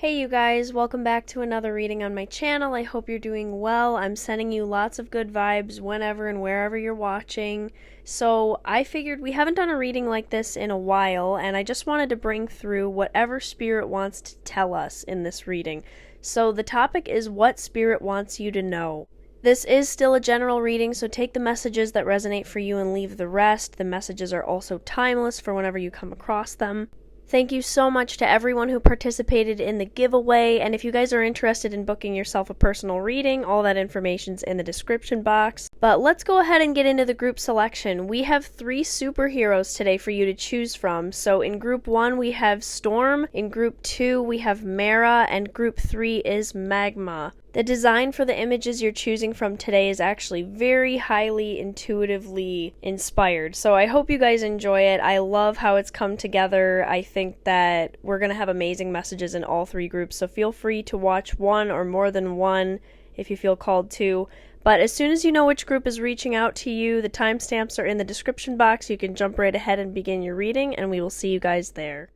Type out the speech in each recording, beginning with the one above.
Hey you guys, welcome back to another reading on my channel. I hope you're doing well. I'm sending you lots of good vibes whenever and wherever you're watching. So I figured we haven't done a reading like this in a while, and I just wanted to bring through whatever Spirit wants to tell us in this reading. So the topic is what Spirit wants you to know. This is still a general reading, so take the messages that resonate for you and leave the rest. The messages are also timeless for whenever you come across them. Thank you so much to everyone who participated in the giveaway, and if you guys are interested in booking yourself a personal reading, all that information's in the description box. But let's go ahead and get into the group selection. We have 3 superheroes today for you to choose from. So in group 1 we have Storm, in group 2 we have Mera, and group 3 is Magma. The design for the images you're choosing from today is actually very highly intuitively inspired, so I hope you guys enjoy it. I love how it's come together. I think that we're going to have amazing messages in all 3 groups, so feel free to watch one or more than one if you feel called to. But as soon as you know which group is reaching out to you, the timestamps are in the description box. You can jump right ahead and begin your reading, and we will see you guys there.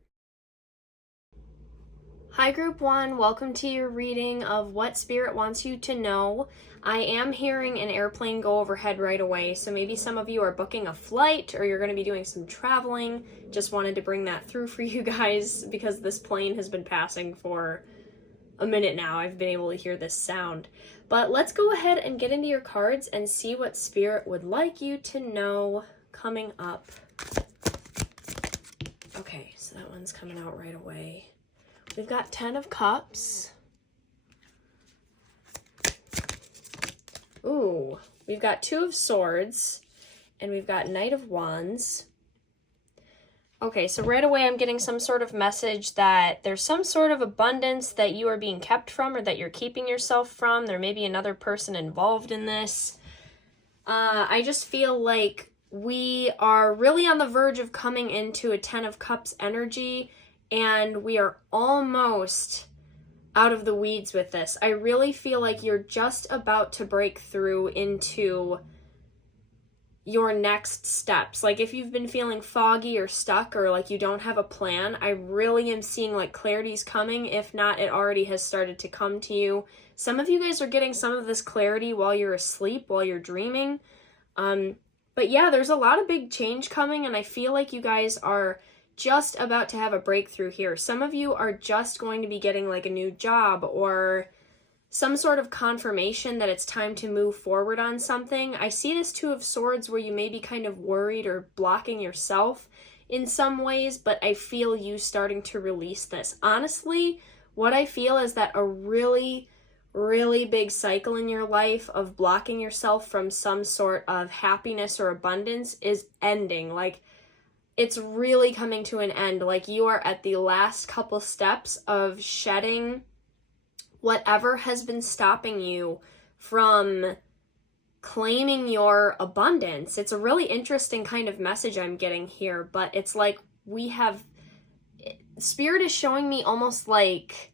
Hi Group 1, welcome to your reading of what Spirit wants you to know. I am hearing an airplane go overhead right away, so maybe some of you are booking a flight or you're going to be doing some traveling. Just wanted to bring that through for you guys because this plane has been passing for a minute now. I've been able to hear this sound. But let's go ahead and get into your cards and see what Spirit would like you to know coming up. Okay, so that one's coming out right away. We've got 10 of Cups. Ooh, we've got 2 of Swords, and we've got Knight of Wands. Okay, so right away I'm getting some sort of message that there's some sort of abundance that you are being kept from or that you're keeping yourself from. There may be another person involved in this. I just feel like we are really on the verge of coming into a 10 of Cups energy, and we are almost out of the weeds with this. I really feel like you're just about to break through into your next steps. Like if you've been feeling foggy or stuck or like you don't have a plan, I really am seeing like clarity's coming. If not, it already has started to come to you. Some of you guys are getting some of this clarity while you're asleep, while you're dreaming. But yeah, there's a lot of big change coming, and I feel like you guys are just about to have a breakthrough here. Some of you are just going to be getting like a new job or some sort of confirmation that it's time to move forward on something. I see this 2 of Swords where you may be kind of worried or blocking yourself in some ways, but I feel you starting to release this. Honestly, what I feel is that a really big cycle in your life of blocking yourself from some sort of happiness or abundance is ending. Like, it's really coming to an end. Like you are at the last couple steps of shedding whatever has been stopping you from claiming your abundance. It's a really interesting kind of message I'm getting here, but it's like Spirit is showing me almost like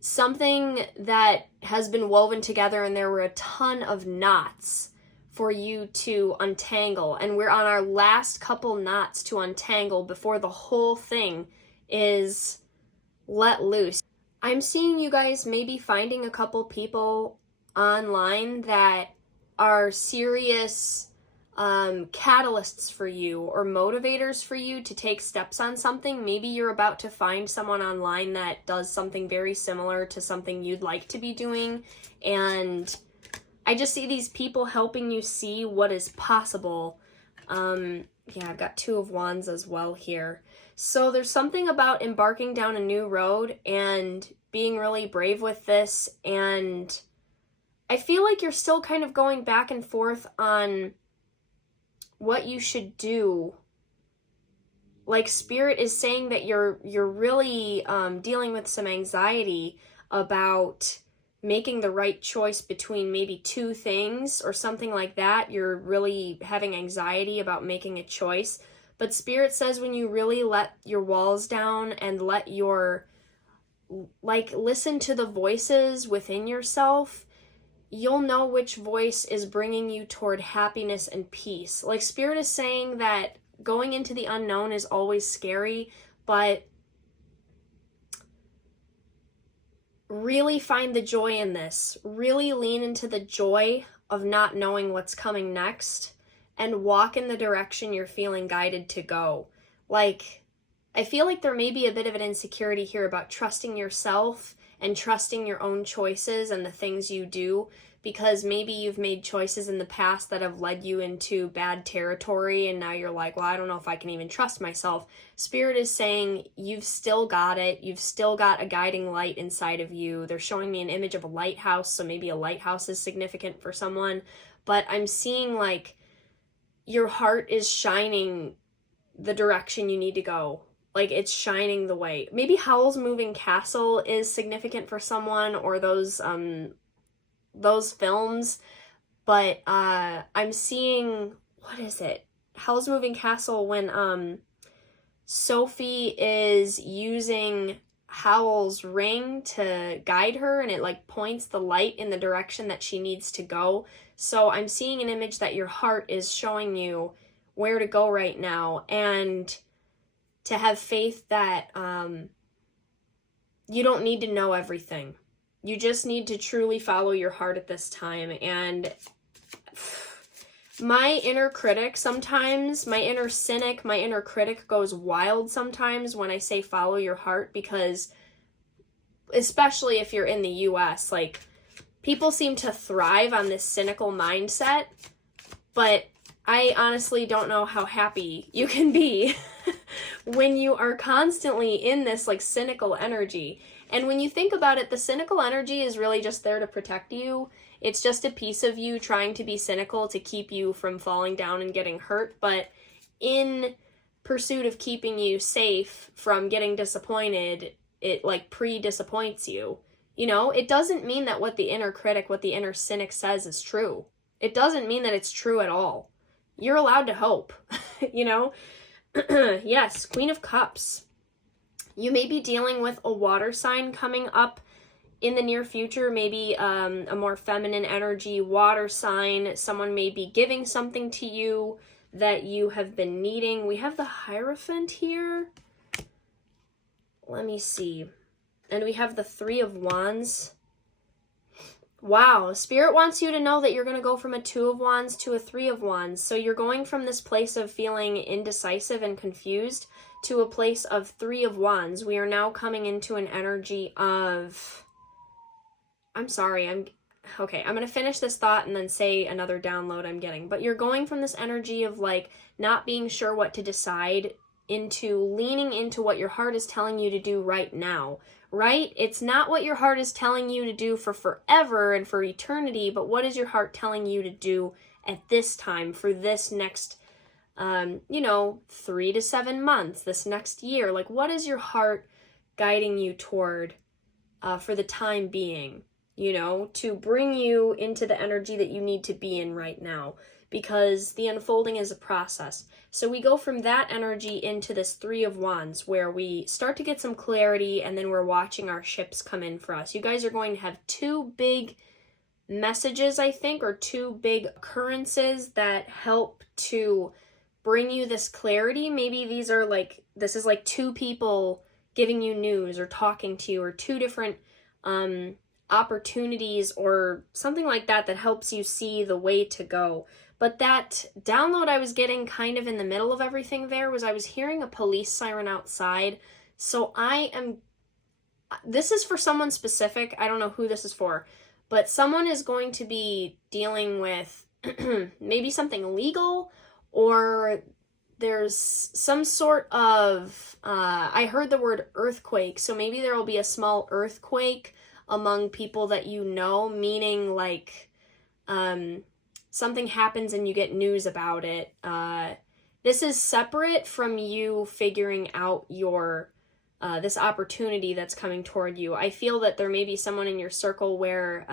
something that has been woven together and there were a ton of knots for you to untangle, and we're on our last couple knots to untangle before the whole thing is let loose. I'm seeing you guys maybe finding a couple people online that are serious catalysts for you or motivators for you to take steps on something. Maybe you're about to find someone online that does something very similar to something you'd like to be doing, and I just see these people helping you see what is possible. Yeah, I've got 2 of Wands as well here. So there's something about embarking down a new road and being really brave with this, and I feel like you're still kind of going back and forth on what you should do. Like Spirit is saying that you're really dealing with some anxiety about making the right choice between maybe 2 things or something like that. You're really having anxiety about making a choice. But Spirit says when you really let your walls down and let your, listen to the voices within yourself, you'll know which voice is bringing you toward happiness and peace. Like Spirit is saying that going into the unknown is always scary, but really find the joy in this. Really lean into the joy of not knowing what's coming next and walk in the direction you're feeling guided to go. Like, I feel like there may be a bit of an insecurity here about trusting yourself and trusting your own choices and the things you do, because maybe you've made choices in the past that have led you into bad territory, and now you're like, well, I don't know if I can even trust myself. Spirit is saying you've still got it. You've still got a guiding light inside of you. They're showing me an image of a lighthouse, so maybe a lighthouse is significant for someone. But I'm seeing like your heart is shining the direction you need to go. Like, it's shining the way. Maybe Howl's Moving Castle is significant for someone, or those films. But I'm seeing, what is it? Howl's Moving Castle, when Sophie is using Howl's ring to guide her, and it like points the light in the direction that she needs to go. So I'm seeing an image that your heart is showing you where to go right now, and to have faith that you don't need to know everything. You just need to truly follow your heart at this time. And my inner critic sometimes, my inner cynic, my inner critic goes wild sometimes when I say follow your heart, because especially if you're in the US, like, people seem to thrive on this cynical mindset, but I honestly don't know how happy you can be when you are constantly in this like cynical energy. And when you think about it, the cynical energy is really just there to protect you. It's just a piece of you trying to be cynical to keep you from falling down and getting hurt. But in pursuit of keeping you safe from getting disappointed, it like pre-disappoints you. You know, it doesn't mean that what the inner critic, what the inner cynic says is true. It doesn't mean that it's true at all. You're allowed to hope, you know? Yes, Queen of Cups. You may be dealing with a water sign coming up in the near future, maybe a more feminine energy water sign. Someone may be giving something to you that you have been needing. We have the Hierophant here. Let me see. And we have the Three of Wands. Wow, Spirit wants you to know that you're going to go from a Two of Wands to a Three of Wands. So you're going from this place of feeling indecisive and confused to a place of Three of Wands. We are now coming into an energy of... I'm going to finish this thought and then say another download I'm getting. But you're going from this energy of like not being sure what to decide into leaning into what your heart is telling you to do right now. Right? It's not what your heart is telling you to do for forever and for eternity, but what is your heart telling you to do at this time for this next, 3 to 7 months, this next year? Like, what is your heart guiding you toward for the time being, to bring you into the energy that you need to be in right now? Because the unfolding is a process. So we go from that energy into this Three of Wands, where we start to get some clarity, and then we're watching our ships come in for us. You guys are going to have 2 big messages, I think, or 2 big occurrences that help to bring you this clarity. Maybe this is like 2 people giving you news or talking to you, or 2 different opportunities or something like that helps you see the way to go. But that download I was getting kind of in the middle of everything there was I was hearing a police siren outside. So this is for someone specific. I don't know who this is for, but someone is going to be dealing with maybe something legal, or there's some sort of, I heard the word earthquake. So maybe there will be a small earthquake among people that you know, meaning like, something happens and you get news about it. This is separate from you figuring out your this opportunity that's coming toward you. I feel that there may be someone in your circle where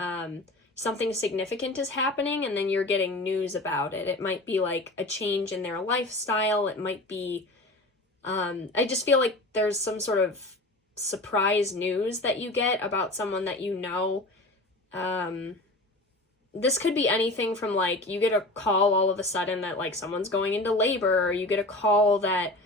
something significant is happening and then you're getting news about it. It might be like a change in their lifestyle. It might be... I just feel like there's some sort of surprise news that you get about someone that you know. This could be anything from like you get a call all of a sudden that like someone's going into labor, or you get a call that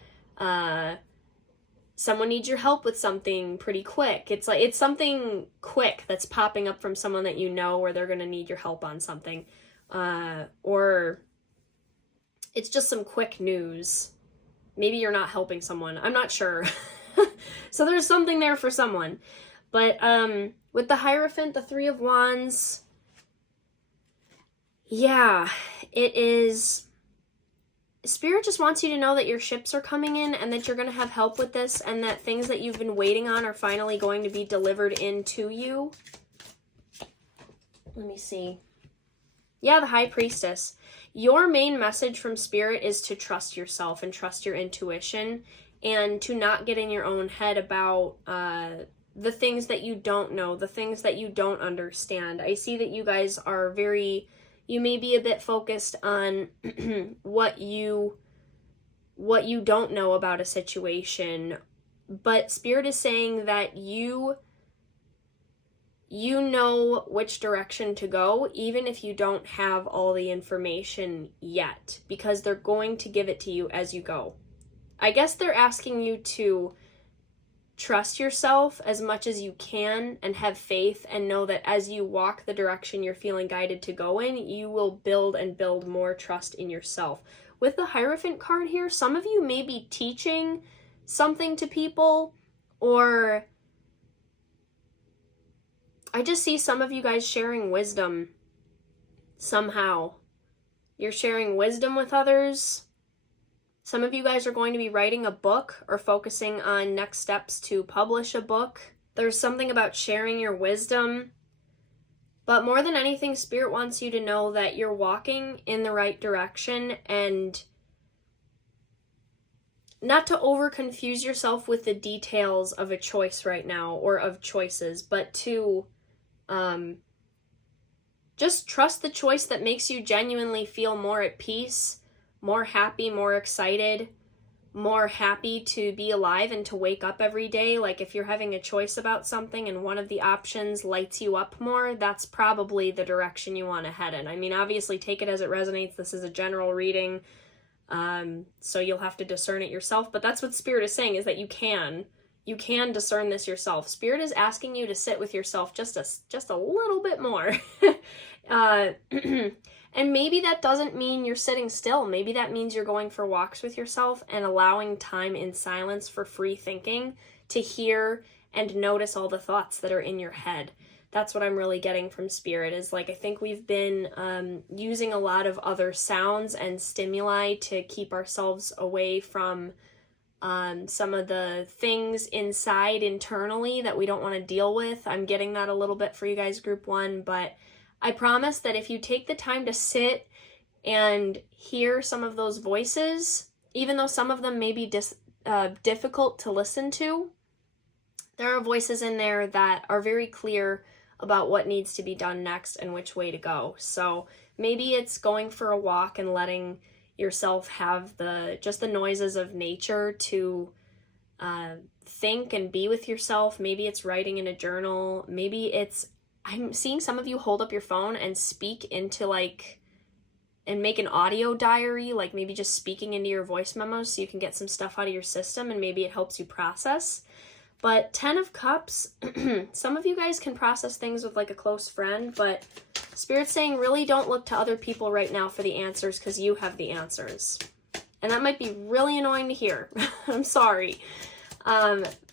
someone needs your help with something pretty quick. It's like, it's something quick that's popping up from someone that you know, where they're going to need your help on something. Or it's just some quick news. Maybe you're not helping someone. I'm not sure. So there's something there for someone. But with the Hierophant, the Three of Wands, yeah, it is... Spirit just wants you to know that your ships are coming in and that you're going to have help with this, and that things that you've been waiting on are finally going to be delivered into you. Let me see. Yeah, the High Priestess. Your main message from Spirit is to trust yourself and trust your intuition, and to not get in your own head about the things that you don't know, the things that you don't understand. I see that you guys are very... You may be a bit focused on what you don't know about a situation, but Spirit is saying that you know which direction to go, even if you don't have all the information yet, because they're going to give it to you as you go. I guess they're asking you to trust yourself as much as you can and have faith, and know that as you walk the direction you're feeling guided to go in, you will build and build more trust in yourself. With the Hierophant card here, some of you may be teaching something to people, or I just see some of you guys sharing wisdom somehow. You're sharing wisdom with others. Some of you guys are going to be writing a book or focusing on next steps to publish a book. There's something about sharing your wisdom. But more than anything, Spirit wants you to know that you're walking in the right direction, and not to over confuse yourself with the details of a choice right now, or of choices, but to just trust the choice that makes you genuinely feel more at peace, more happy, more excited, more happy to be alive and to wake up every day. Like if you're having a choice about something and one of the options lights you up more, that's probably the direction you want to head in. I mean, obviously take it as it resonates. This is a general reading, so you'll have to discern it yourself. But that's what Spirit is saying, is that you can discern this yourself. Spirit is asking you to sit with yourself just a little bit more. And maybe that doesn't mean you're sitting still. Maybe that means you're going for walks with yourself and allowing time in silence for free thinking, to hear and notice all the thoughts that are in your head. That's what I'm really getting from Spirit, is like, I think we've been using a lot of other sounds and stimuli to keep ourselves away from some of the things inside internally that we don't want to deal with. I'm getting that a little bit for you guys, Group 1, but I promise that if you take the time to sit and hear some of those voices, even though some of them may be difficult to listen to, there are voices in there that are very clear about what needs to be done next and which way to go. So maybe it's going for a walk and letting yourself have just the noises of nature to think and be with yourself. Maybe it's writing in a journal. Maybe it's, I'm seeing some of you hold up your phone and speak into and make an audio diary, like maybe just speaking into your voice memos so you can get some stuff out of your system, and maybe it helps you process. But 10 of Cups, some of you guys can process things with like a close friend, but Spirit's saying really don't look to other people right now for the answers, because you have the answers. And that might be really annoying to hear. I'm sorry.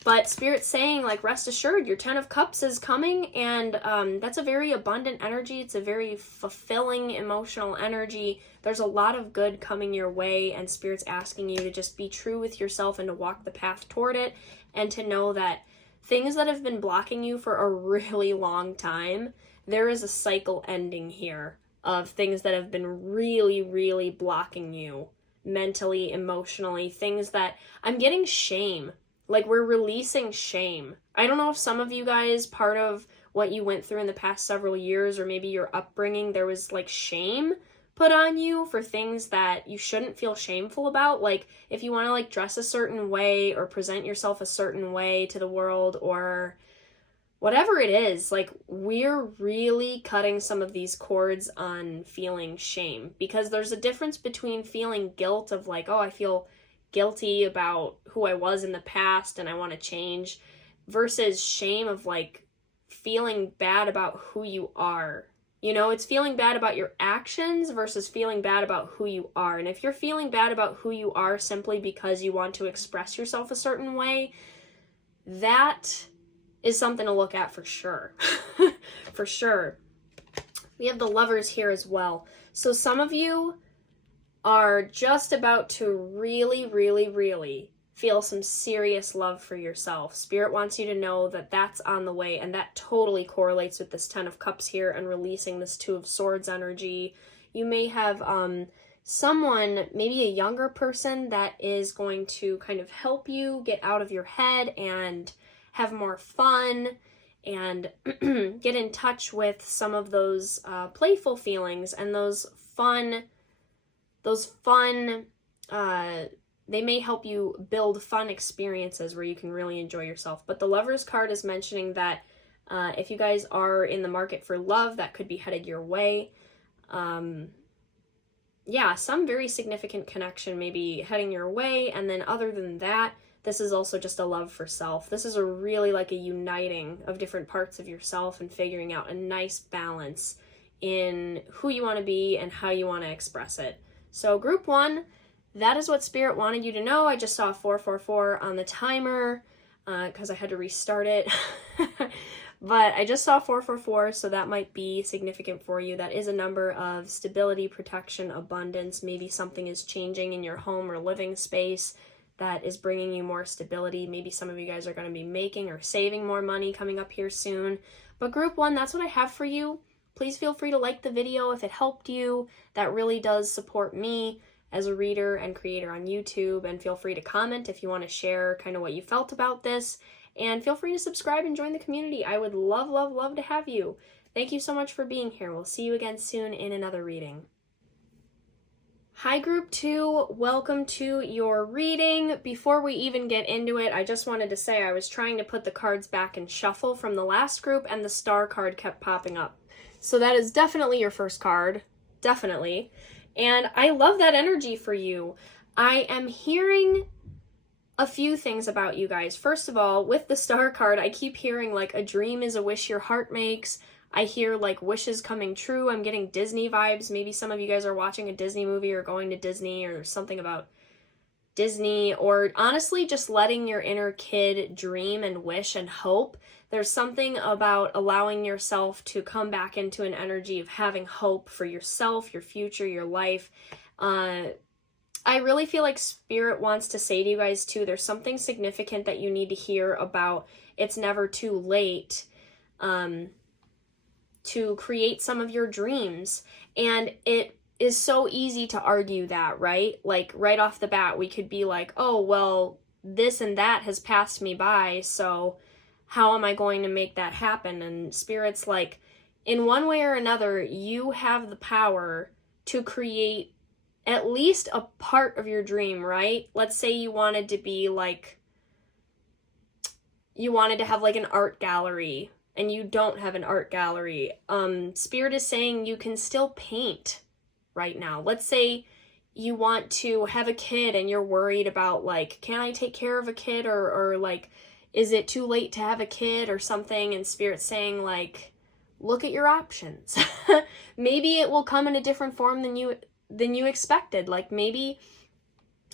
But Spirit's saying, like, rest assured, your 10 of Cups is coming, and that's a very abundant energy. It's a very fulfilling emotional energy. There's a lot of good coming your way, and Spirit's asking you to just be true with yourself and to walk the path toward it, and to know that things that have been blocking you for a really long time, there is a cycle ending here of things that have been really, really blocking you mentally, emotionally, things that I'm getting shame. Like, we're releasing shame. I don't know if some of you guys, part of what you went through in the past several years, or maybe your upbringing, there was like shame put on you for things that you shouldn't feel shameful about. Like, if you want to like dress a certain way or present yourself a certain way to the world, or whatever it is, like, we're really cutting some of these cords on feeling shame, because there's a difference between feeling guilt of like, oh, I feel guilty about who I was in the past and I want to change, versus shame of like feeling bad about who you are. You know, it's feeling bad about your actions versus feeling bad about who you are. And if you're feeling bad about who you are simply because you want to express yourself a certain way, that is something to look at for sure. For sure. We have the Lovers here as well. So some of you are just about to really, really, really feel some serious love for yourself. Spirit wants you to know that that's on the way, and that totally correlates with this Ten of Cups here and releasing this Two of Swords energy. You may have someone, maybe a younger person, that is going to kind of help you get out of your head and have more fun and get in touch with some of those playful feelings and those fun, they may help you build fun experiences where you can really enjoy yourself. But the Lovers card is mentioning that if you guys are in the market for love, that could be headed your way. Yeah, some very significant connection may be heading your way. And then other than that, this is also just a love for self. This is a really like a uniting of different parts of yourself and figuring out a nice balance in who you want to be and how you want to express it. So group 1, that is what Spirit wanted you to know. I just saw 444 on the timer because I had to restart it. But I just saw 444, so that might be significant for you. That is a number of stability, protection, abundance. Maybe something is changing in your home or living space that is bringing you more stability. Maybe some of you guys are going to be making or saving more money coming up here soon. But group 1, that's what I have for you. Please feel free to like the video if it helped you. That really does support me as a reader and creator on YouTube. And feel free to comment if you want to share kind of what you felt about this. And feel free to subscribe and join the community. I would love, love, love to have you. Thank you so much for being here. We'll see you again soon in another reading. Hi group 2, welcome to your reading. Before we even get into it, I just wanted to say I was trying to put the cards back in shuffle from the last group and the star card kept popping up. So that is definitely your first card, definitely. And I love that energy for you. I am hearing a few things about you guys. First of all, with the star card, I keep hearing like a dream is a wish your heart makes. I hear like wishes coming true. I'm getting Disney vibes. Maybe some of you guys are watching a Disney movie or going to Disney, or there's something about Disney, or honestly just letting your inner kid dream and wish and hope. There's something about allowing yourself to come back into an energy of having hope for yourself, your future, your life. I really feel like Spirit wants to say to you guys too, there's something significant that you need to hear about. It's never too late to create some of your dreams. And it is so easy to argue that, right? Like right off the bat, we could be like, oh, well, this and that has passed me by, so how am I going to make that happen? And Spirit's like, in one way or another, you have the power to create at least a part of your dream, right? Let's say you wanted to be like, you wanted to have like an art gallery and you don't have an art gallery. Spirit is saying you can still paint right now. Let's say you want to have a kid and you're worried about like, can I take care of a kid, or like, is it too late to have a kid or something? And Spirit's saying like, look at your options. Maybe it will come in a different form than you expected. Like maybe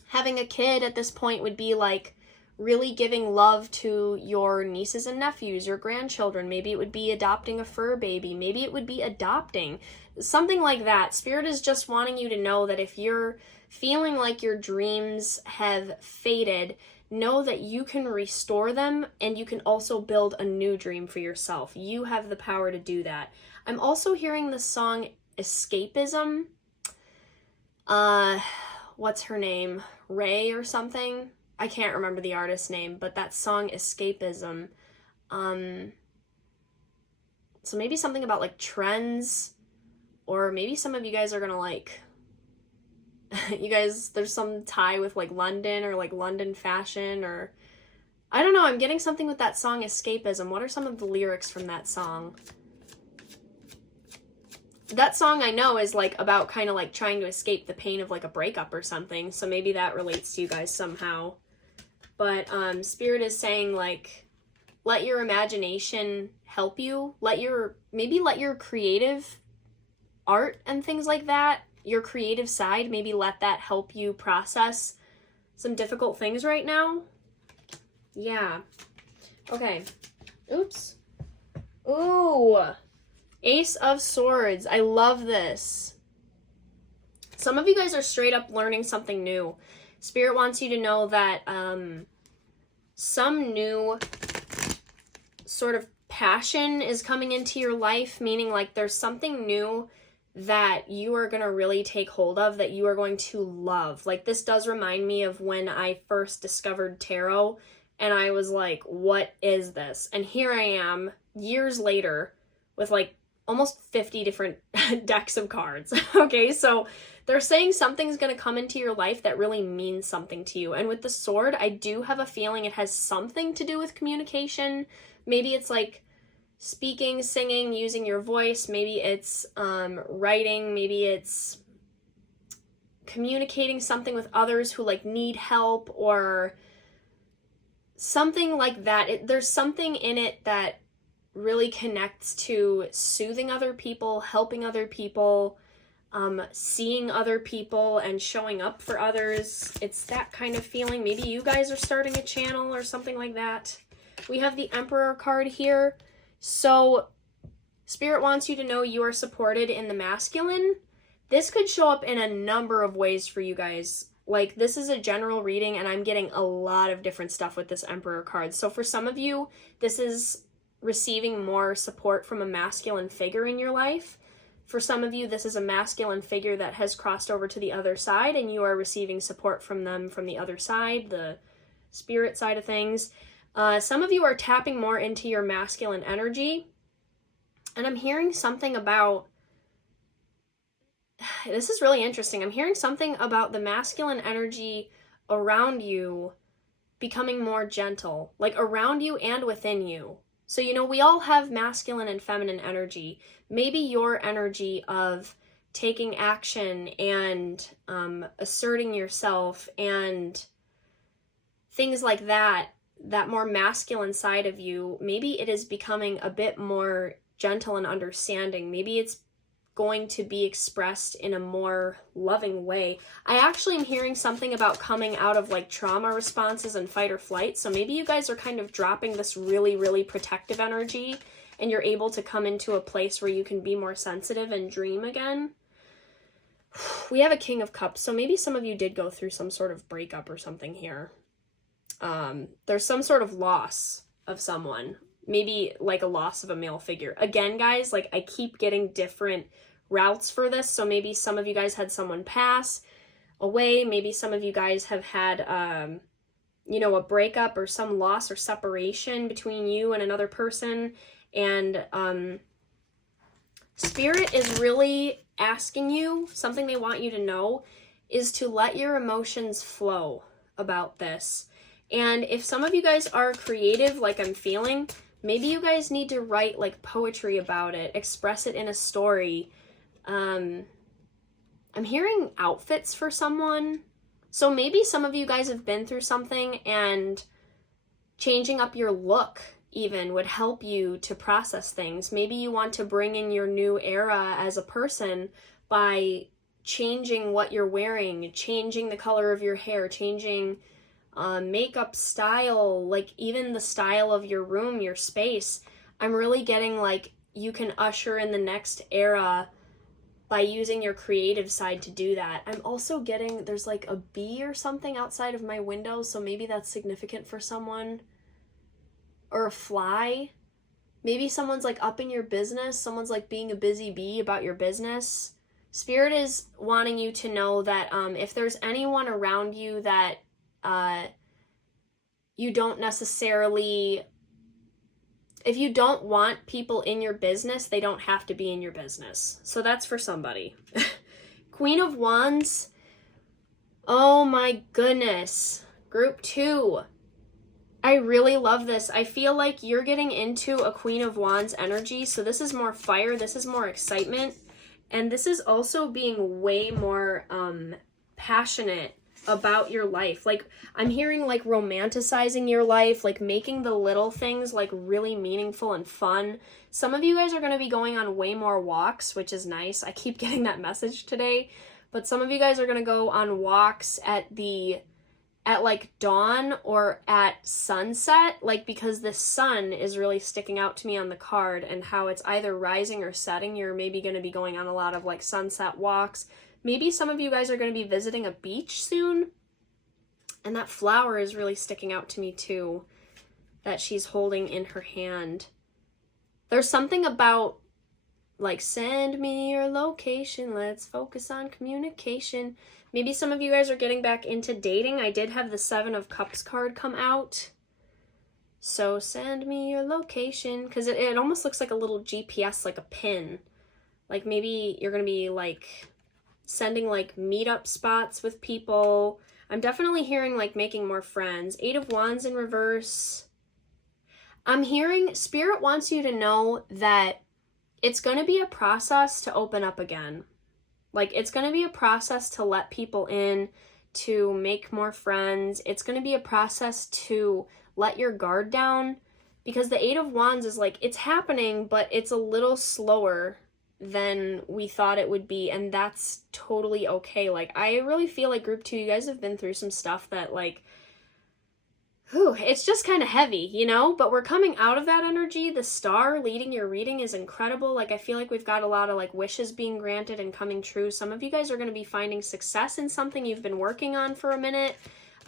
having a kid at this point would be like really giving love to your nieces and nephews, your grandchildren. Maybe it would be adopting a fur baby. Maybe it would be adopting something like that. Spirit is just wanting you to know that if you're feeling like your dreams have faded, know that you can restore them, and you can also build a new dream for yourself. You have the power to do that. I'm also hearing the song Escapism. What's her name? Ray or something? I can't remember the artist's name, but that song Escapism. So maybe something about like trends, or maybe some of you guys are gonna like, you guys, there's some tie with like London or like London fashion, or I don't know, I'm getting something with that song Escapism. What are some of the lyrics from that song? that song I know is like about kind of like trying to escape the pain of like a breakup or something. So maybe that relates to you guys somehow. But Spirit is saying like, let your imagination help you. Maybe let your creative art and things like that, your creative side, maybe let that help you process some difficult things right now. Yeah. Okay. Oops. Ooh. Ace of Swords. I love this. Some of you guys are straight up learning something new. Spirit wants you to know that some new sort of passion is coming into your life, meaning like there's something new that you are going to really take hold of, that you are going to love. Like this does remind me of when I first discovered tarot and I was like, what is this? And here I am years later with like almost 50 different decks of cards. Okay, so they're saying something's going to come into your life that really means something to you. And with the sword, I do have a feeling it has something to do with communication. Maybe it's like speaking, singing, using your voice. Maybe it's writing. Maybe it's communicating something with others who like need help or something like that. There's something in it that really connects to soothing other people, helping other people, seeing other people and showing up for others. It's that kind of feeling. Maybe you guys are starting a channel or something like that. We have the Emperor card here. So Spirit wants you to know you are supported in the masculine. This could show up in a number of ways for you guys. Like this is a general reading and I'm getting a lot of different stuff with this Emperor card. So for some of you, this is receiving more support from a masculine figure in your life. For some of you, this is a masculine figure that has crossed over to the other side and you are receiving support from them from the other side, the spirit side of things. Some of you are tapping more into your masculine energy. And I'm hearing something about, this is really interesting. I'm hearing something about the masculine energy around you becoming more gentle, like around you and within you. So, you know, we all have masculine and feminine energy. Maybe your energy of taking action and asserting yourself and things like that, that more masculine side of you, maybe it is becoming a bit more gentle and understanding. Maybe it's going to be expressed in a more loving way. I actually am hearing something about coming out of like trauma responses and fight or flight. So maybe you guys are kind of dropping this really, really protective energy and you're able to come into a place where you can be more sensitive and dream again. We have a King of Cups. So maybe some of you did go through some sort of breakup or something here. There's some sort of loss of someone. Maybe like a loss of a male figure. Again, guys, like I keep getting different routes for this. So maybe some of you guys had someone pass away. Maybe some of you guys have had, you know, a breakup or some loss or separation between you and another person. And Spirit is really asking you, something they want you to know is to let your emotions flow about this. And if some of you guys are creative, like I'm feeling, maybe you guys need to write like poetry about it, express it in a story. I'm hearing outfits for someone. So maybe some of you guys have been through something and changing up your look even would help you to process things. Maybe you want to bring in your new era as a person by changing what you're wearing, changing the color of your hair, changing makeup style, like even the style of your room, your space. I'm really getting like you can usher in the next era by using your creative side to do that. I'm also getting, there's like a bee or something outside of my window, so maybe that's significant for someone. Or a fly. Maybe someone's like up in your business, someone's like being a busy bee about your business. Spirit is wanting you to know that if there's anyone around you that you don't necessarily, if you don't want people in your business, they don't have to be in your business. So that's for somebody. Queen of Wands. Oh my goodness. Group 2. I really love this. I feel like you're getting into a Queen of Wands energy. So this is more fire. This is more excitement. And this is also being way more passionate about your life. Like, I'm hearing like romanticizing your life, like making the little things like really meaningful and fun. Some of you guys are going to be going on way more walks, which is nice. I keep getting that message today. But some of you guys are going to go on walks at like dawn or at sunset, like, because the sun is really sticking out to me on the card, and how it's either rising or setting. You're maybe going to be going on a lot of like sunset walks. Maybe some of you guys are going to be visiting a beach soon. And that flower is really sticking out to me too, that she's holding in her hand. There's something about like, send me your location, let's focus on communication. Maybe some of you guys are getting back into dating. I did have the 7 of Cups card come out. So send me your location, because it almost looks like a little GPS, like a pin. Like, maybe you're going to be like sending like meetup spots with people. I'm definitely hearing like making more friends. 8 of Wands in reverse. I'm hearing Spirit wants you to know that it's going to be a process to open up again. Like, it's going to be a process to let people in, to make more friends. It's going to be a process to let your guard down, because the 8 of Wands is like, it's happening, but it's a little slower than we thought it would be, and that's totally okay. Like, I really feel like group 2, you guys have been through some stuff that, like, it's just kind of heavy, you know? But we're coming out of that energy. The star leading your reading is incredible. Like, I feel like we've got a lot of like wishes being granted and coming true. Some of you guys are going to be finding success in something you've been working on for a minute.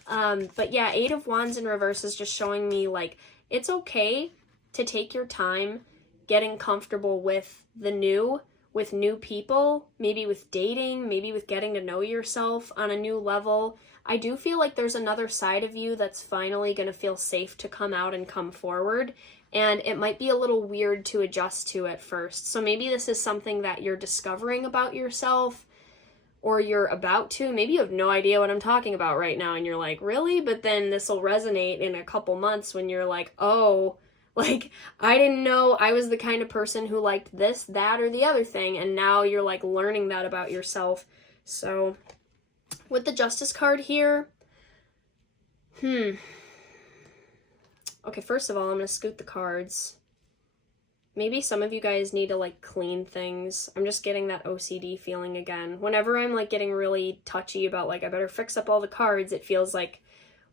But yeah, 8 of Wands in reverse is just showing me like, it's okay to take your time getting comfortable with the new, with new people, maybe with dating, maybe with getting to know yourself on a new level. I do feel like there's another side of you that's finally going to feel safe to come out and come forward, and it might be a little weird to adjust to at first. So maybe this is something that you're discovering about yourself, or you're about to. Maybe you have no idea what I'm talking about right now, and you're like, really? But then this will resonate in a couple months when you're like, oh, like, I didn't know I was the kind of person who liked this, that, or the other thing, and now you're like learning that about yourself. So with the Justice card here, okay, first of all, I'm going to scoot the cards. Maybe some of you guys need to like clean things. I'm just getting that OCD feeling again. Whenever I'm like getting really touchy about like, I better fix up all the cards, it feels like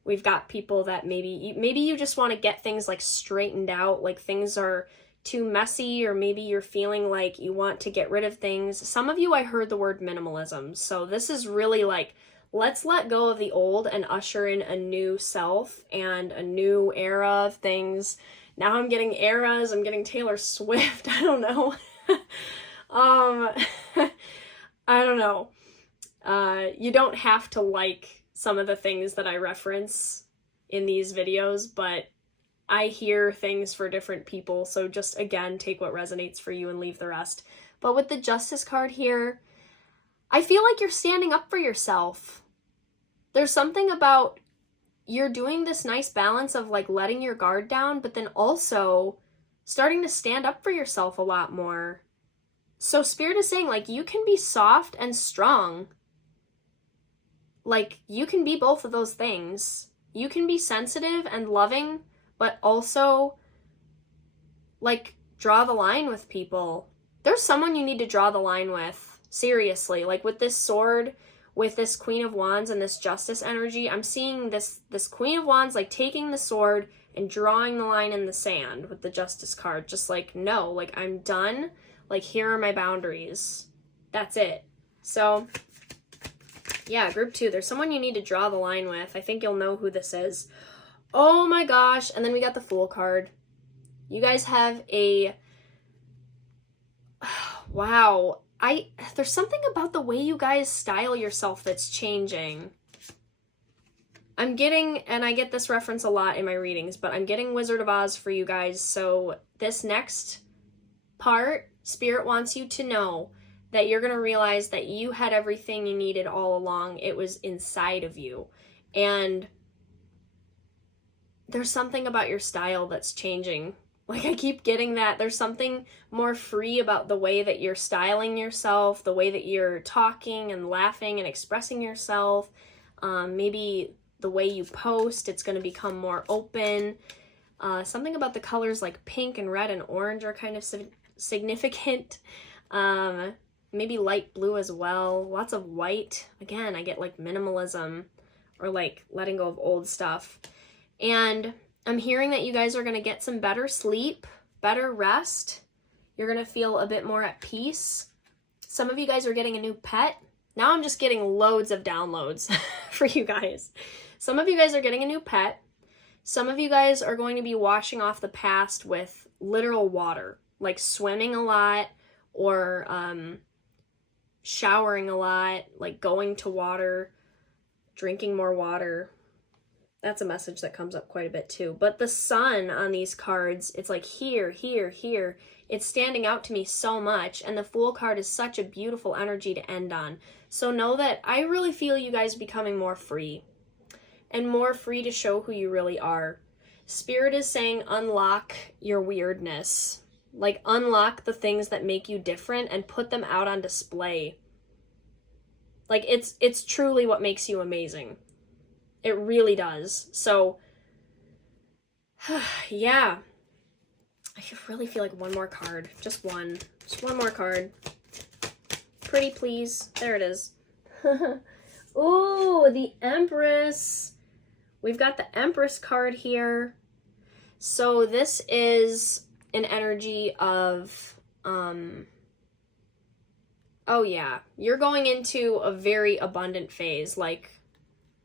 we've got people that maybe you just want to get things like straightened out, like things are too messy, or maybe you're feeling like you want to get rid of things. Some of you, I heard the word minimalism. So this is really like, let's let go of the old and usher in a new self and a new era of things. Now I'm getting eras, I'm getting Taylor Swift, I don't know. I don't know. You don't have to like some of the things that I reference in these videos, but I hear things for different people, so just, again, take what resonates for you and leave the rest. But with the Justice card here, I feel like you're standing up for yourself. There's something about you're doing this nice balance of like letting your guard down, but then also starting to stand up for yourself a lot more. So Spirit is saying like, you can be soft and strong. Like, you can be both of those things. You can be sensitive and loving, but also, like, draw the line with people. There's someone you need to draw the line with. Seriously. Like, with this sword, with this Queen of Wands and this Justice energy, I'm seeing this Queen of Wands, like, taking the sword and drawing the line in the sand with the Justice card. Just like, no, like, I'm done. Like, here are my boundaries. That's it. So yeah, group 2, there's someone you need to draw the line with. I think you'll know who this is. Oh my gosh. And then we got the Fool card. You guys have a, wow. There's something about the way you guys style yourself that's changing. I'm getting, and I get this reference a lot in my readings, but I'm getting Wizard of Oz for you guys. So this next part, Spirit wants you to know that you're going to realize that you had everything you needed all along. It was inside of you. And there's something about your style that's changing. Like, I keep getting that. There's something more free about the way that you're styling yourself, the way that you're talking and laughing and expressing yourself. Maybe the way you post, it's going to become more open. Something about the colors like pink and red and orange are kind of significant. Maybe light blue as well. Lots of white. Again, I get like minimalism or like letting go of old stuff. And I'm hearing that you guys are going to get some better sleep, better rest. You're going to feel a bit more at peace. Some of you guys are getting a new pet. Now I'm just getting loads of downloads for you guys. Some of you guys are getting a new pet. Some of you guys are going to be washing off the past with literal water, like swimming a lot or showering a lot, like going to water, drinking more water. That's a message that comes up quite a bit too. But the sun on these cards, it's like here, here, here. It's standing out to me so much. And the Fool card is such a beautiful energy to end on. So know that I really feel you guys becoming more free. And more free to show who you really are. Spirit is saying unlock your weirdness. Like unlock the things that make you different and put them out on display. Like it's truly what makes you amazing. It really does. So, yeah. I really feel like one more card. Just one. Just one more card. Pretty please. There it is. Ooh, the Empress. We've got the Empress card here. So this is an energy of, oh yeah, you're going into a very abundant phase, like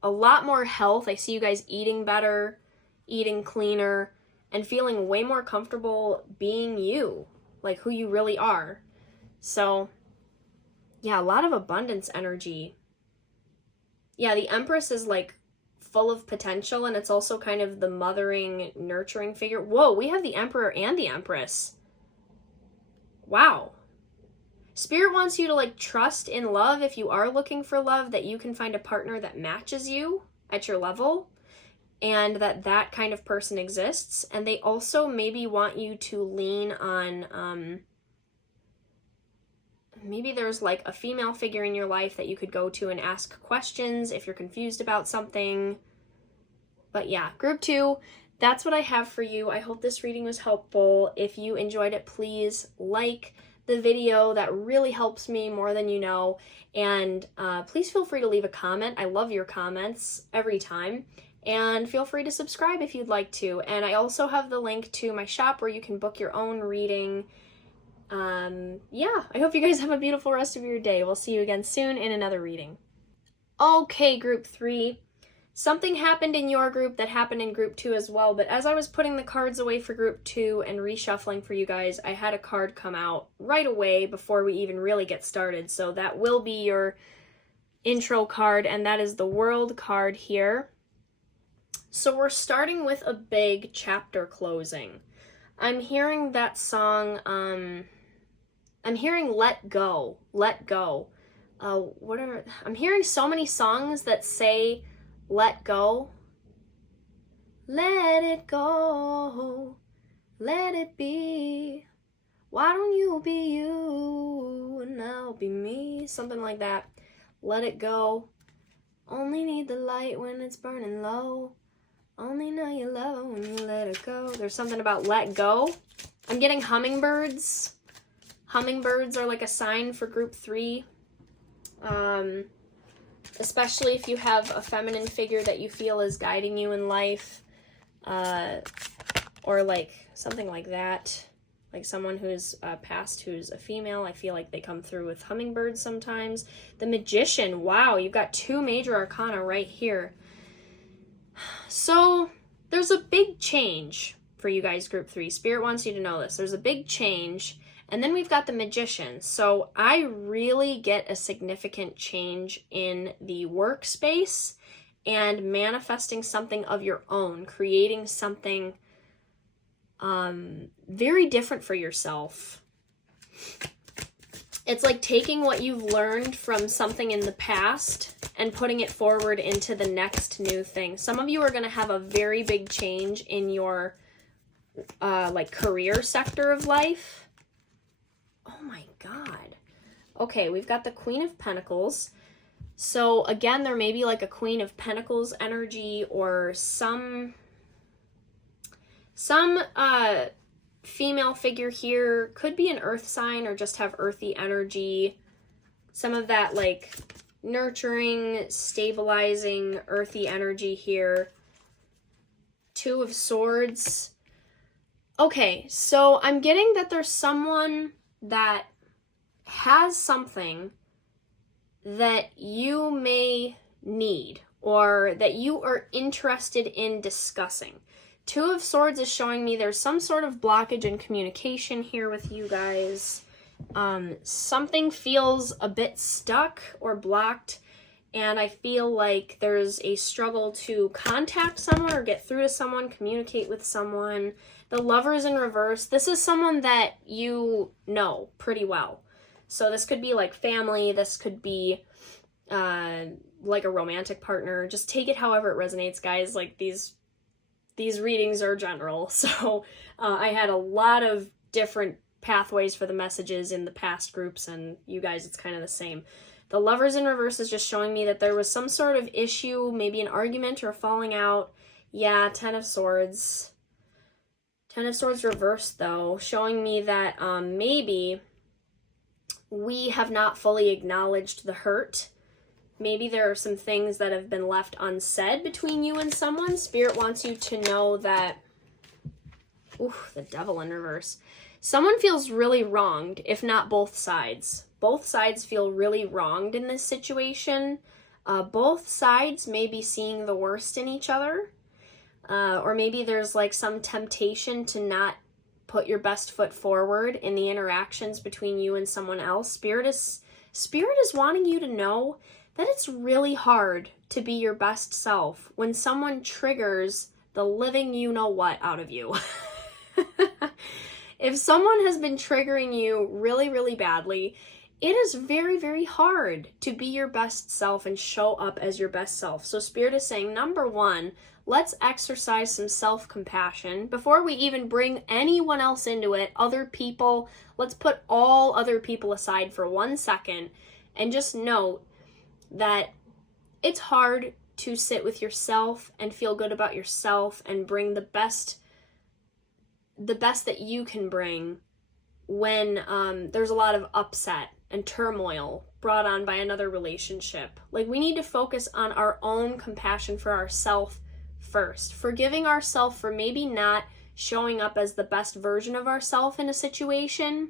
a lot more health. I see you guys eating better, eating cleaner, and feeling way more comfortable being you, like who you really are. So yeah, a lot of abundance energy. Yeah, the Empress is like full of potential, and it's also kind of the mothering, nurturing figure. Whoa, we have the Emperor and the Empress. Wow. Spirit wants you to like trust in love if you are looking for love, that you can find a partner that matches you at your level, and that kind of person exists. And they also maybe want you to lean on, maybe there's like a female figure in your life that you could go to and ask questions if you're confused about something. But yeah, group 2, that's what I have for you. I hope this reading was helpful. If you enjoyed it, please like the video. That really helps me more than you know. And please feel free to leave a comment. I love your comments every time. And feel free to subscribe if you'd like to. And I also have the link to my shop where you can book your own reading. Yeah, I hope you guys have a beautiful rest of your day. We'll see you again soon in another reading. Okay, group 3. Something happened in your group that happened in group 2 as well, but as I was putting the cards away for group 2 and reshuffling for you guys, I had a card come out right away before we even really get started. So that will be your intro card, and that is the World card here. So we're starting with a big chapter closing. I'm hearing that song, I'm hearing Let Go, Let Go. I'm hearing so many songs that say let go. Let it go. Let it be. Why don't you be you and I'll be me? Something like that. Let it go. Only need the light when it's burning low. Only know you love it when you let it go. There's something about let go. I'm getting hummingbirds. Hummingbirds are like a sign for group 3. Especially if you have a feminine figure that you feel is guiding you in life, or like something like that, like someone who's past who's a female. I feel like they come through with hummingbirds sometimes. The Magician, wow, you've got 2 major arcana right here. So there's a big change for you guys, group 3. Spirit wants you to know this. There's a big change. And then we've got the Magician. So I really get a significant change in the workspace and manifesting something of your own, creating something very different for yourself. It's like taking what you've learned from something in the past and putting it forward into the next new thing. Some of you are going to have a very big change in your like career sector of life. Oh my God. Okay, we've got the Queen of Pentacles. So again, there may be like a Queen of Pentacles energy or some female figure here. Could be an earth sign or just have earthy energy. Some of that like nurturing, stabilizing, earthy energy here. Two of Swords. Okay, so I'm getting that there's someone that has something that you may need or that you are interested in discussing. Two of Swords is showing me there's some sort of blockage in communication here with you guys. Something feels a bit stuck or blocked, and I feel like there's a struggle to contact someone or get through to someone, communicate with someone. The Lovers in reverse. This is someone that you know pretty well. So this could be like family. This could be like a romantic partner. Just take it however it resonates, guys. Like these readings are general. So I had a lot of different pathways for the messages in the past groups, and you guys, it's kind of the same. The Lovers in reverse is just showing me that there was some sort of issue, maybe an argument or a falling out. Yeah, Ten of Swords. Ten of Swords reversed, though, showing me that maybe we have not fully acknowledged the hurt. Maybe there are some things that have been left unsaid between you and someone. Spirit wants you to know that... Ooh, the Devil in reverse. Someone feels really wronged, if not both sides. Both sides feel really wronged in this situation. Both sides may be seeing the worst in each other. Or maybe there's like some temptation to not put your best foot forward in the interactions between you and someone else. Spirit is wanting you to know that it's really hard to be your best self when someone triggers the living you-know-what out of you. If someone has been triggering you really, really badly, it is very, very hard to be your best self and show up as your best self. So Spirit is saying, number one, let's exercise some self-compassion. Before we even bring anyone else into it, other people, let's put all other people aside for 1 second and just note that it's hard to sit with yourself and feel good about yourself and bring the best that you can bring when there's a lot of upset and turmoil brought on by another relationship. Like, we need to focus on our own compassion for ourselves first, forgiving ourselves for maybe not showing up as the best version of ourselves in a situation,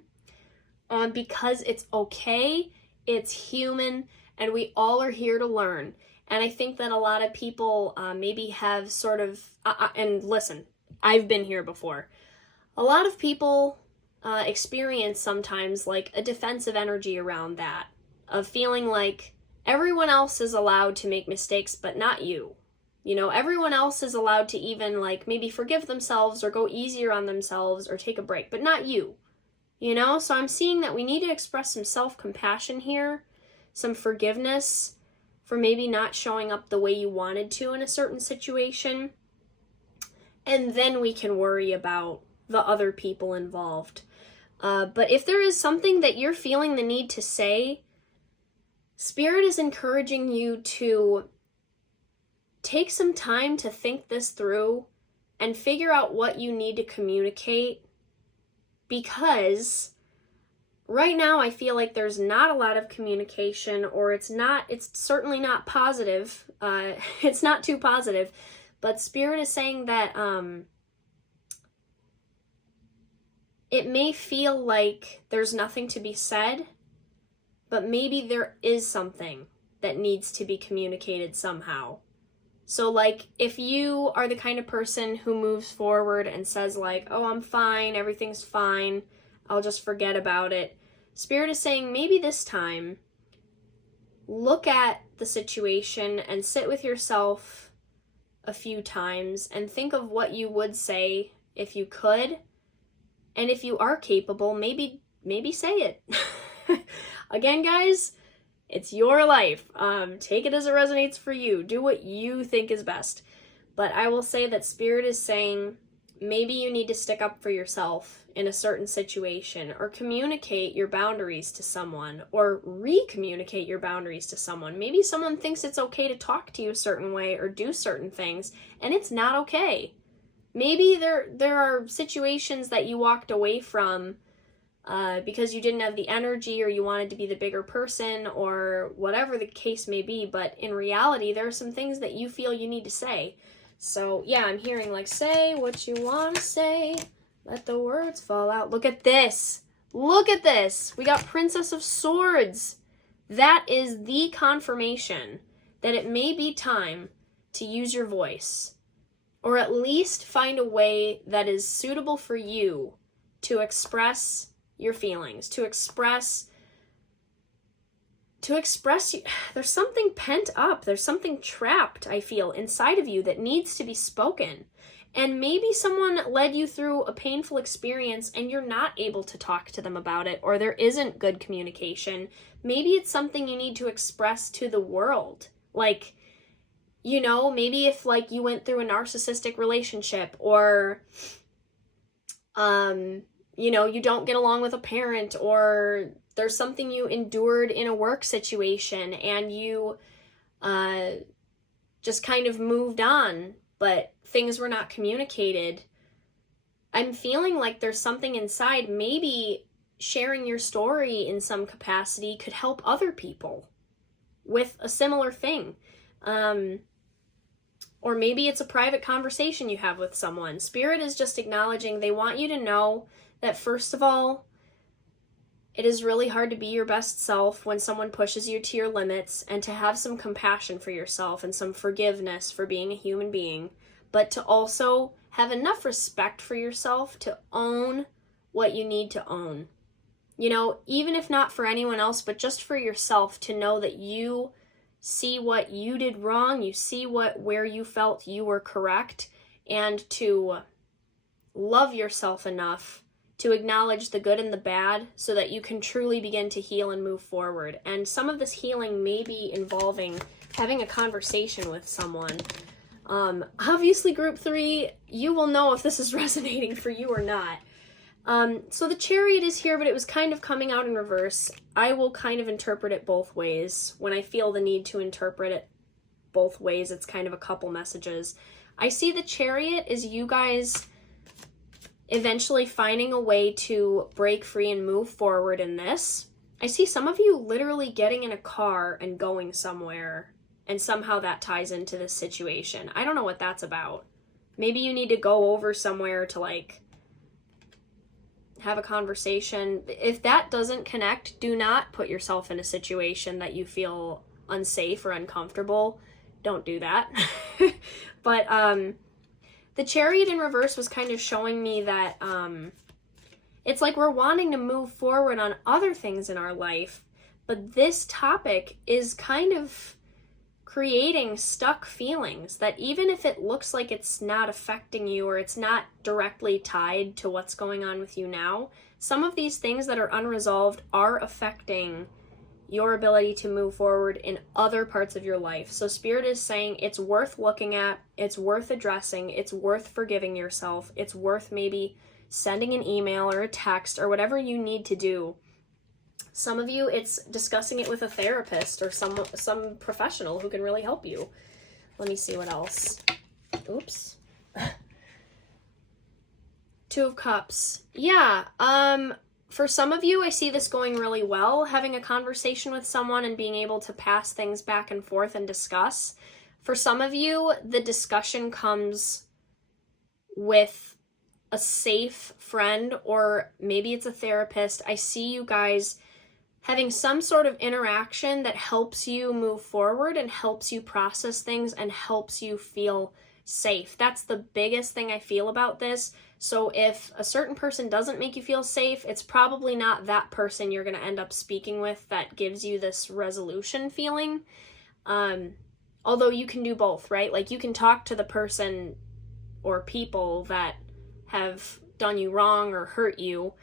because it's okay, it's human, and we all are here to learn. And I think that a lot of people maybe have sort of, and listen, I've been here before. A lot of people experience sometimes like a defensive energy around that, of feeling like everyone else is allowed to make mistakes, but not you. You know, everyone else is allowed to even like maybe forgive themselves or go easier on themselves or take a break, but not you. You know, so I'm seeing that we need to express some self-compassion here, some forgiveness for maybe not showing up the way you wanted to in a certain situation. And then we can worry about the other people involved. But if there is something that you're feeling the need to say, Spirit is encouraging you to take some time to think this through and figure out what you need to communicate, because right now I feel like there's not a lot of communication, or it's certainly not positive. It's not too positive, but Spirit is saying that it may feel like there's nothing to be said, but maybe there is something that needs to be communicated somehow. So like, if you are the kind of person who moves forward and says like, oh, I'm fine, everything's fine, I'll just forget about it. Spirit is saying maybe this time, look at the situation and sit with yourself a few times and think of what you would say if you could. And if you are capable, maybe say it. Again, guys, it's your life. Take it as it resonates for you. Do what you think is best. But I will say that Spirit is saying maybe you need to stick up for yourself in a certain situation, or communicate your boundaries to someone, or re-communicate your boundaries to someone. Maybe someone thinks it's okay to talk to you a certain way or do certain things, and it's not okay. Maybe there are situations that you walked away from because you didn't have the energy, or you wanted to be the bigger person, or whatever the case may be, but in reality, there are some things that you feel you need to say. So, yeah, I'm hearing, like, say what you want to say, let the words fall out. Look at this. Look at this. We got Princess of Swords. That is the confirmation that it may be time to use your voice, or at least find a way that is suitable for you to express your feelings, to express there's something pent up, there's something trapped, I feel, inside of you that needs to be spoken. And maybe someone led you through a painful experience and you're not able to talk to them about it, or there isn't good communication. Maybe it's something you need to express to the world. Like, you know, maybe if, like, you went through a narcissistic relationship, or you know, you don't get along with a parent, or there's something you endured in a work situation and you just kind of moved on, but things were not communicated. I'm feeling like there's something inside. Maybe sharing your story in some capacity could help other people with a similar thing. Or maybe it's a private conversation you have with someone. Spirit is just acknowledging they want you to know that, first of all, it is really hard to be your best self when someone pushes you to your limits, and to have some compassion for yourself and some forgiveness for being a human being, but to also have enough respect for yourself to own what you need to own. You know, even if not for anyone else, but just for yourself, to know that you see what you did wrong, you see where you felt you were correct, and to love yourself enough to acknowledge the good and the bad so that you can truly begin to heal and move forward. And some of this healing may be involving having a conversation with someone. Obviously, group 3, you will know if this is resonating for you or not. So the Chariot is here, but it was kind of coming out in reverse. I will kind of interpret it both ways. When I feel the need to interpret it both ways, it's kind of a couple messages. I see the Chariot is you guys eventually finding a way to break free and move forward in this. I see some of you literally getting in a car and going somewhere, and somehow that ties into this situation. I don't know what that's about. Maybe you need to go over somewhere to, like, have a conversation. If that doesn't connect, do not put yourself in a situation that you feel unsafe or uncomfortable. Don't do that. But the Chariot in reverse was kind of showing me that it's like we're wanting to move forward on other things in our life, but this topic is kind of creating stuck feelings that, even if it looks like it's not affecting you, or it's not directly tied to what's going on with you now, some of these things that are unresolved are affecting your ability to move forward in other parts of your life. So Spirit is saying it's worth looking at, it's worth addressing, it's worth forgiving yourself, it's worth maybe sending an email or a text or whatever you need to do. Some of you, it's discussing it with a therapist or some professional who can really help you. Let me see what else. Oops. 2 of Cups. Yeah, for some of you, I see this going really well, having a conversation with someone and being able to pass things back and forth and discuss. For some of you, the discussion comes with a safe friend, or maybe it's a therapist. I see you guys having some sort of interaction that helps you move forward and helps you process things and helps you feel safe. That's the biggest thing I feel about this. So if a certain person doesn't make you feel safe, it's probably not that person you're going to end up speaking with that gives you this resolution feeling. Although you can do both, right? Like, you can talk to the person or people that have done you wrong or hurt you,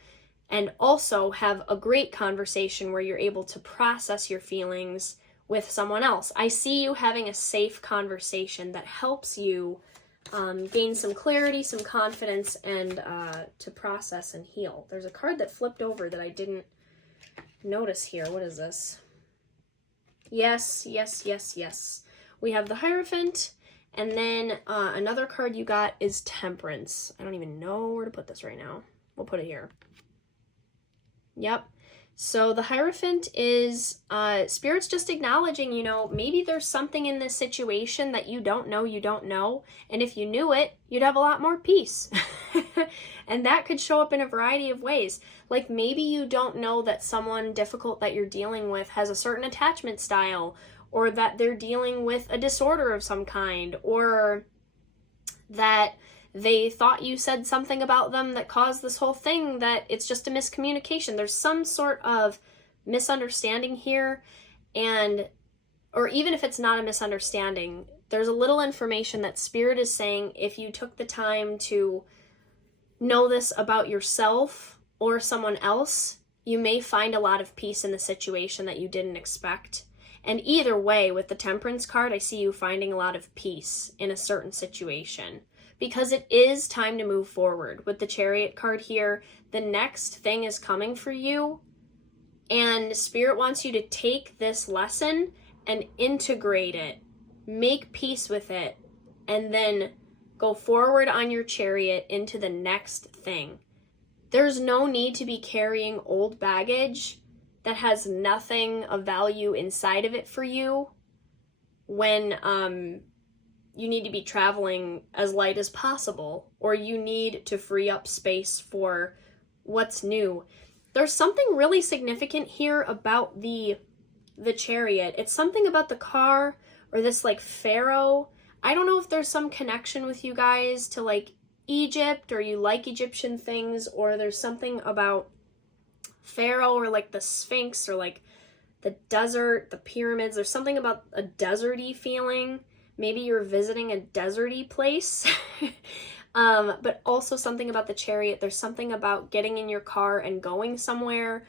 and also have a great conversation where you're able to process your feelings with someone else. I see you having a safe conversation that helps you gain some clarity, some confidence, and to process and heal. There's a card that flipped over that I didn't notice here. What is this? Yes, yes, yes, yes. We have the Hierophant, and then another card you got is Temperance. I don't even know where to put this right now. We'll put it here. Yep. So the Hierophant is Spirit's just acknowledging, you know, maybe there's something in this situation that you don't know. And if you knew it, you'd have a lot more peace. And that could show up in a variety of ways. Like maybe you don't know that someone difficult that you're dealing with has a certain attachment style, or that they're dealing with a disorder of some kind, or that they thought you said something about them that caused this whole thing, that it's just a miscommunication. There's some sort of misunderstanding here, and, or even if it's not a misunderstanding, there's a little information that Spirit is saying if you took the time to know this about yourself or someone else, you may find a lot of peace in the situation that you didn't expect. And either way, with the Temperance card, I see you finding a lot of peace in a certain situation, because it is time to move forward. With the Chariot card here, the next thing is coming for you, and Spirit wants you to take this lesson and integrate it, make peace with it, and then go forward on your Chariot into the next thing. There's no need to be carrying old baggage that has nothing of value inside of it for you when you need to be traveling as light as possible, or you need to free up space for what's new. There's something really significant here about the Chariot. It's something about the car, or this like pharaoh. I don't know if there's some connection with you guys to like Egypt, or you like Egyptian things, or there's something about pharaoh, or like the Sphinx, or like the desert, the pyramids. There's something about a deserty feeling. Maybe you're visiting a deserty place. But also something about the Chariot. There's something about getting in your car and going somewhere,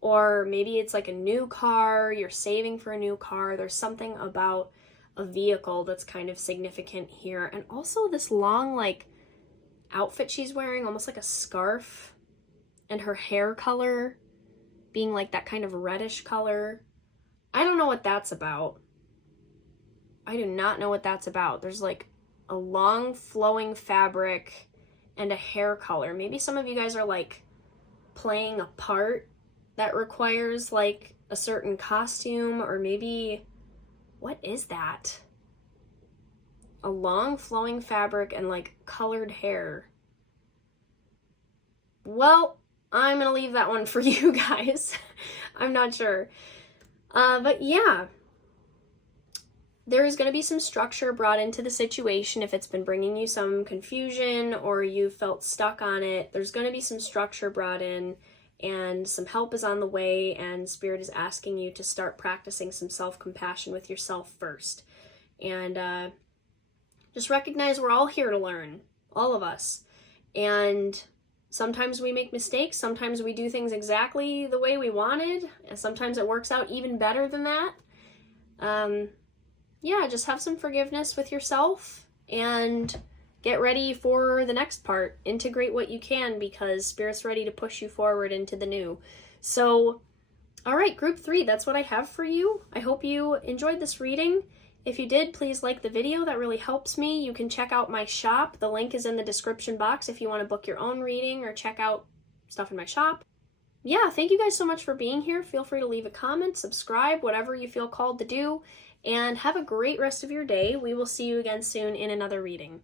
or maybe it's like a new car, you're saving for a new car. There's something about a vehicle that's kind of significant here. And also this long like outfit she's wearing, almost like a scarf, and her hair color being like that kind of reddish color. I don't know what that's about. I do not know what that's about. There's like a long flowing fabric and a hair color. Maybe some of you guys are like playing a part that requires like a certain costume, or maybe, what is that? A long flowing fabric and like colored hair. Well, I'm gonna leave that one for you guys. I'm not sure. But yeah, there is going to be some structure brought into the situation. If it's been bringing you some confusion, or you felt stuck on it, there's going to be some structure brought in, and some help is on the way, and Spirit is asking you to start practicing some self-compassion with yourself first. And just recognize we're all here to learn, all of us. And sometimes we make mistakes, sometimes we do things exactly the way we wanted, and sometimes it works out even better than that. Yeah, just have some forgiveness with yourself and get ready for the next part. Integrate what you can, because Spirit's ready to push you forward into the new. So, all right, group 3, that's what I have for you. I hope you enjoyed this reading. If you did, please like the video. That really helps me. You can check out my shop. The link is in the description box if you want to book your own reading or check out stuff in my shop. Yeah, thank you guys so much for being here. Feel free to leave a comment, subscribe, whatever you feel called to do. And have a great rest of your day. We will see you again soon in another reading.